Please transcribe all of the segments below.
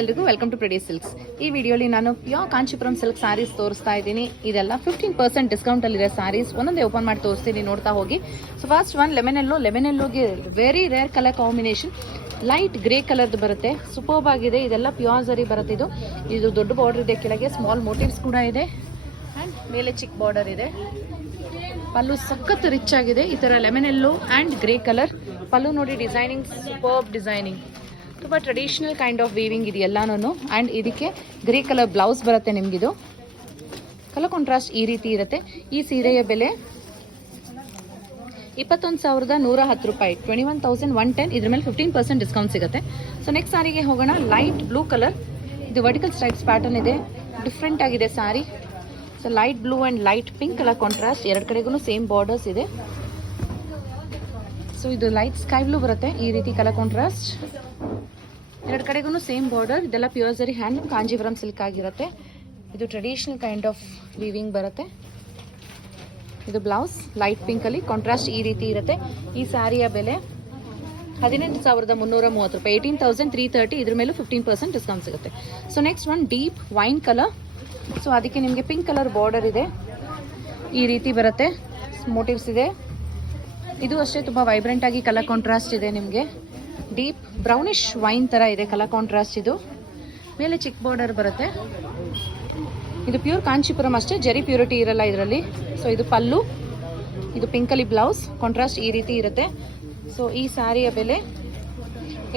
ಎಲ್ರಿಗೂ welcome to ಪ್ರೆಡಿ silks. ಈ ವಿಡಿಯೋಲಿ ನಾನು ಪ್ಯೂರ್ ಕಾಂಚೀಪುರಂ ಸಿಲ್ಕ್ ಸ್ಯಾರೀಸ್ ತೋರಿಸ್ತಾ ಇದ್ದೀನಿ. ಇದೆಲ್ಲ 15% ಡಿಸ್ಕೌಂಟಲ್ಲಿರೋ ಸ್ಯಾರೀಸ್. ಒಂದೊಂದೇ ಓಪನ್ ಮಾಡಿ ತೋರಿಸ್ತೀನಿ, ನೋಡ್ತಾ ಹೋಗಿ. ಸೊ ಫಸ್ಟ್ ಒನ್ ಲೆಮನೆಲ್ಲೋಗೆ very rare colour combination, light grey ಕಲರ್ದು ಬರುತ್ತೆ. ಸೂಪರ್ಬ್ ಆಗಿದೆ. ಇದೆಲ್ಲ ಪ್ಯೂರ್ ಜರಿ ಬರುತ್ತೆ. ಇದು ದೊಡ್ಡ ಬಾರ್ಡರ್ ಇದೆ, ಕೆಳಗೆ ಸ್ಮಾಲ್ ಮೋಟಿವ್ಸ್ ಕೂಡ ಇದೆ ಆ್ಯಂಡ್ ಮೇಲೆ ಚಿಕ್ಕ ಬಾರ್ಡರ್ ಇದೆ. ಪಲ್ಲು ಸಖತ್ ರಿಚ್ ಆಗಿದೆ. ಈ ಥರ ಲೆಮನೆಲ್ಲೋ ಆ್ಯಂಡ್ ಗ್ರೇ ಕಲರ್ ಪಲ್ಲು ನೋಡಿ. ಡಿಸೈನಿಂಗ್ ಸೂಪರ್ಬ್ ಡಿಸೈನಿಂಗ್, ತುಂಬ ಟ್ರೆಡಿಷನಲ್ ಕೈಂಡ್ ಆಫ್ ವೀವಿಂಗ್ ಇದು ಎಲ್ಲಾನು. ಆ್ಯಂಡ್ ಇದಕ್ಕೆ ಗ್ರೇ ಕಲರ್ ಬ್ಲೌಸ್ ಬರುತ್ತೆ ನಿಮಗಿದು. ಕಲರ್ ಕಾಂಟ್ರಾಸ್ಟ್ ಈ ರೀತಿ ಇರುತ್ತೆ. ಈ ಸೀರೆಯ ಬೆಲೆ 21,110 ರೂಪಾಯಿ, 21,110. ಇದ್ರ ಮೇಲೆ 15% ಡಿಸ್ಕೌಂಟ್ ಸಿಗುತ್ತೆ. ಸೊ ನೆಕ್ಸ್ಟ್ ಸಾರಿಗೆ ಹೋಗೋಣ. ಲೈಟ್ ಬ್ಲೂ ಕಲರ್, ಇದು ವರ್ಟಿಕಲ್ ಸ್ಟ್ರೈಪ್ಸ್ ಪ್ಯಾಟರ್ನ್ ಇದೆ, ಡಿಫ್ರೆಂಟ್ ಆಗಿದೆ sari. So light blue and light pink colour contrast, ಎರಡು ಕಡೆಗೂ ಸೇಮ್ ಬಾರ್ಡರ್ಸ್ ಇದೆ. ಸೊ ಇದು ಲೈಟ್ ಸ್ಕೈ ಬ್ಲೂ ಬರುತ್ತೆ ಈ ರೀತಿ ಕಲರ್ ಕಾಂಟ್ರಾಸ್ಟ್, ಎರಡು ಕಡೆಗೂ ಸೇಮ್ ಬಾರ್ಡರ್. ಇದೆಲ್ಲ ಪ್ಯೂರ್ ಜರಿ ಹ್ಯಾಂಡ್ ಕಾಂಜೀವರಂ ಸಿಲ್ಕ್ ಆಗಿರುತ್ತೆ. ಇದು ಟ್ರೆಡಿಷನಲ್ ಕೈಂಡ್ ಆಫ್ ವೀವಿಂಗ್ ಬರುತ್ತೆ. ಇದು ಬ್ಲೌಸ್ ಲೈಟ್ ಪಿಂಕಲ್ಲಿ ಕಾಂಟ್ರಾಸ್ಟ್ ಈ ರೀತಿ ಇರುತ್ತೆ. ಈ ಸ್ಯಾರಿಯ ಬೆಲೆ 18,330 ರೂಪಾಯಿ, 18,330. ಇದ್ರ ಮೇಲೂ 15% ಡಿಸ್ಕೌಂಟ್ ಸಿಗುತ್ತೆ. So next one deep wine colour. So ಅದಕ್ಕೆ ನಿಮಗೆ ಪಿಂಕ್ ಕಲರ್ ಬಾರ್ಡರ್ ಇದೆ, ಈ ರೀತಿ ಬರುತ್ತೆ, ಮೋಟಿವ್ಸ್ ಇದೆ. ಇದು ಅಷ್ಟೇ ತುಂಬ ವೈಬ್ರೆಂಟ್ ಆಗಿ ಕಲರ್ ಕಾಂಟ್ರಾಸ್ಟ್ ಇದೆ. ನಿಮಗೆ ಡೀಪ್ ಬ್ರೌನಿಶ್ ವೈನ್ ಥರ ಇದೆ ಕಲರ್ ಕಾಂಟ್ರಾಸ್ಟ್. ಇದು ಮೇಲೆ ಚಿಕ್ಕ ಬಾರ್ಡರ್ ಬರುತ್ತೆ. ಇದು ಪ್ಯೂರ್ ಕಾಂಚೀಪುರಂ ಅಷ್ಟೇ, ಜರಿ ಪ್ಯೂರಿಟಿ ಇರಲ್ಲ ಇದರಲ್ಲಿ. ಸೊ ಇದು ಪಲ್ಲು, ಇದು ಪಿಂಕಲ್ಲಿ ಬ್ಲೌಸ್, ಕಾಂಟ್ರಾಸ್ಟ್ ಈ ರೀತಿ ಇರುತ್ತೆ. ಸೊ ಈ ಸ್ಯಾರಿಯ ಬೆಲೆ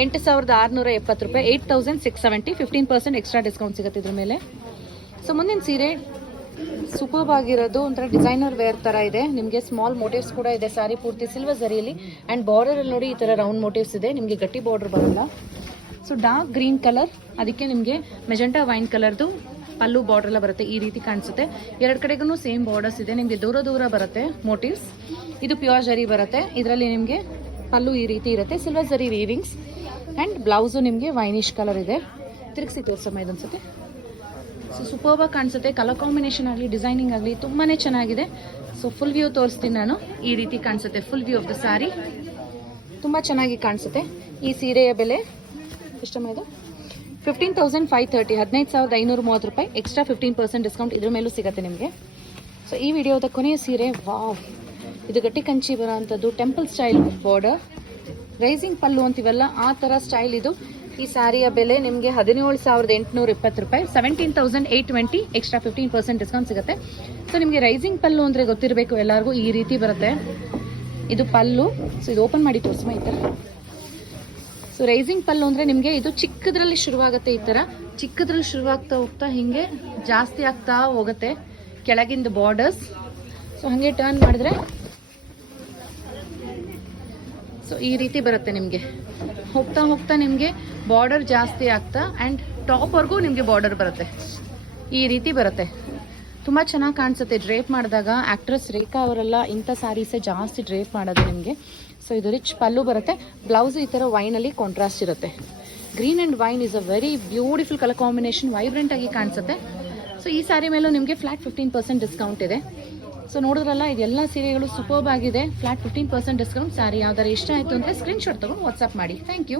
8,670 ರೂಪಾಯಿ, 8,670. 15% ಎಕ್ಸ್ಟ್ರಾ ಡಿಸ್ಕೌಂಟ್ ಸಿಗುತ್ತೆ ಇದ್ರ ಮೇಲೆ. ಸೊ ಮುಂದಿನ ಸೀರೆ ಸೂಪರ್ಬ್ ಆಗಿರೋದು, ಒಂಥರ ಡಿಸೈನರ್ ವೇರ್ ಥರ ಇದೆ. ನಿಮಗೆ ಸ್ಮಾಲ್ ಮೋಟಿವ್ಸ್ ಕೂಡ ಇದೆ. ಸ್ಯಾರಿ ಪೂರ್ತಿ ಸಿಲ್ವರ್ ಜರಿಯಲ್ಲಿ ಆ್ಯಂಡ್ ಬಾರ್ಡರಲ್ಲಿ ನೋಡಿ ಈ ಥರ ರೌಂಡ್ ಮೋಟಿವ್ಸ್ ಇದೆ. ನಿಮಗೆ ಗಟ್ಟಿ ಬಾರ್ಡರ್ ಬರಲ್ಲ. ಸೊ ಡಾರ್ಕ್ ಗ್ರೀನ್ ಕಲರ್, ಅದಕ್ಕೆ ನಿಮಗೆ ಮೆಜೆಂಟಾ ವೈನ್ ಕಲರ್ದು ಪಲ್ಲು ಬಾರ್ಡರ್ ಎಲ್ಲ ಬರುತ್ತೆ, ಈ ರೀತಿ ಕಾಣಿಸುತ್ತೆ. ಎರಡು ಕಡೆಗೂ ಸೇಮ್ ಬಾರ್ಡರ್ಸ್ ಇದೆ. ನಿಮಗೆ ದೂರ ಬರುತ್ತೆ ಮೋಟಿವ್ಸ್. ಇದು ಪ್ಯೂರ್ ಜರಿ ಬರುತ್ತೆ. ಇದರಲ್ಲಿ ನಿಮಗೆ ಪಲ್ಲು ಈ ರೀತಿ ಇರುತ್ತೆ, ಸಿಲ್ವರ್ ಜರಿ ವೀವಿಂಗ್ಸ್ ಆ್ಯಂಡ್ ಬ್ಲೌಸು ನಿಮಗೆ ವೈನಿಶ್ ಕಲರ್ ಇದೆ. ತಿರುಗಿಸಿ ತೋರಿಸಮ್ಮ ಇದೊಂದ್ಸತಿ. ಸೊ ಸೂಪರ್ಬಾಗಿ ಕಾಣಿಸುತ್ತೆ. ಕಲರ್ ಕಾಂಬಿನೇಷನ್ ಆಗಲಿ ಡಿಸೈನಿಂಗ್ ಆಗಲಿ ತುಂಬಾ ಚೆನ್ನಾಗಿದೆ. ಸೊ ಫುಲ್ ವ್ಯೂ ತೋರಿಸ್ತೀನಿ ನಾನು. ಈ ರೀತಿ ಕಾಣಿಸುತ್ತೆ full view of the sari, ತುಂಬ ಚೆನ್ನಾಗಿ ಕಾಣಿಸುತ್ತೆ. ಈ ಸೀರೆಯ ಬೆಲೆ ಎಷ್ಟಮ್ಮ ಇದು? 15,530, 15,530 ರೂಪಾಯಿ, ಎಕ್ಸ್ಟ್ರಾ 15% ಡಿಸ್ಕೌಂಟ್ ಇದ್ರ ಮೇಲೂ ಸಿಗುತ್ತೆ ನಿಮಗೆ. ಸೊ ಈ ವಿಡಿಯೋದ ಕೊನೆಯ ಸೀರೆ, ವಾವ್, ಇದು ಗಟ್ಟಿ ಕಂಚಿ ಬರೋ ಅಂಥದ್ದು, ಟೆಂಪಲ್ ಸ್ಟೈಲ್ ಬಾರ್ಡರ್, ರೈಸಿಂಗ್ ಪಲ್ಲು ಅಂತೀವಲ್ಲ ಆ ಥರ ಸ್ಟೈಲ್ ಇದು. ಈ ಸ್ಯಾರಿಯ ಬೆಲೆ ನಿಮಗೆ 17,820 ರೂಪಾಯಿ, 17,820. ಎಕ್ಸ್ಟ್ರಾ 15% ಡಿಸ್ಕೌಂಟ್ ಸಿಗುತ್ತೆ. ಸೊ ನಿಮಗೆ ರೈಸಿಂಗ್ ಪಲ್ಲು ಅಂದರೆ ಗೊತ್ತಿರಬೇಕು ಎಲ್ಲರಿಗೂ, ಈ ರೀತಿ ಬರುತ್ತೆ. ಇದು ಪಲ್ಲು. ಸೊ ಇದು ಓಪನ್ ಮಾಡಿ ತೋರಿಸ್ಮ ಈ ಥರ. ಸೊ ರೈಸಿಂಗ್ ಪಲ್ಲು ಅಂದರೆ ನಿಮಗೆ ಇದು ಚಿಕ್ಕದ್ರಲ್ಲಿ ಶುರುವಾಗುತ್ತೆ. ಈ ಥರ ಚಿಕ್ಕದ್ರಲ್ಲಿ ಶುರುವಾಗ್ತಾ ಹೋಗ್ತಾ ಹೀಗೆ ಜಾಸ್ತಿ ಆಗ್ತಾ ಹೋಗುತ್ತೆ ಕೆಳಗಿಂದ ಬಾರ್ಡರ್ಸ್. ಸೊ ಹಾಗೆ ಟರ್ನ್ ಮಾಡಿದ್ರೆ ಸೊ ಈ ರೀತಿ ಬರುತ್ತೆ. ನಿಮಗೆ ಹೋಗ್ತಾ ನಿಮಗೆ ಬಾರ್ಡರ್ ಜಾಸ್ತಿ ಆಗ್ತಾ ಆ್ಯಂಡ್ ಟಾಪ್ವರೆಗೂ ನಿಮಗೆ ಬಾರ್ಡರ್ ಬರುತ್ತೆ, ಈ ರೀತಿ ಬರುತ್ತೆ. ತುಂಬ ಚೆನ್ನಾಗಿ ಕಾಣಿಸುತ್ತೆ ಡ್ರೇಪ್ ಮಾಡಿದಾಗ. ಆ್ಯಕ್ಟ್ರೆಸ್ ರೇಖಾ ಅವರೆಲ್ಲ ಇಂಥ ಸ್ಯಾರೀಸೇ ಜಾಸ್ತಿ ಡ್ರೇಪ್ ಮಾಡೋದು ನಿಮಗೆ. ಸೊ ಇದು ರಿಚ್ ಪಲ್ಲು ಬರುತ್ತೆ. ಬ್ಲೌಸು ಈ ಥರ ವೈನಲ್ಲಿ ಕಾಂಟ್ರಾಸ್ಟ್ ಇರುತ್ತೆ. Green and wine is a very beautiful colour combination, vibrant ಆಗಿ ಕಾಣಿಸುತ್ತೆ. ಸೊ ಈ ಸ್ಯಾರಿ ಮೇಲೂ ನಿಮಗೆ ಫ್ಲಾಟ್ 15% ಡಿಸ್ಕೌಂಟ್ ಇದೆ. ಸೊ ನೋಡಿದ್ರಲ್ಲ, ಇದೆಲ್ಲ ಸೀರೆಗಳು ಸೂಪರ್ಬ್ ಆಗಿದೆ. Flat 15% discount. ಸ್ಯಾರಿ ಯಾವ್ದಾರು ಇಷ್ಟ ಆಯಿತು ಅಂದರೆ ಸ್ಕ್ರೀನ್ಶಾಟ್ ತೊಗೊಂಡು ವಾಟ್ಸಪ್ ಮಾಡಿ. Thank you.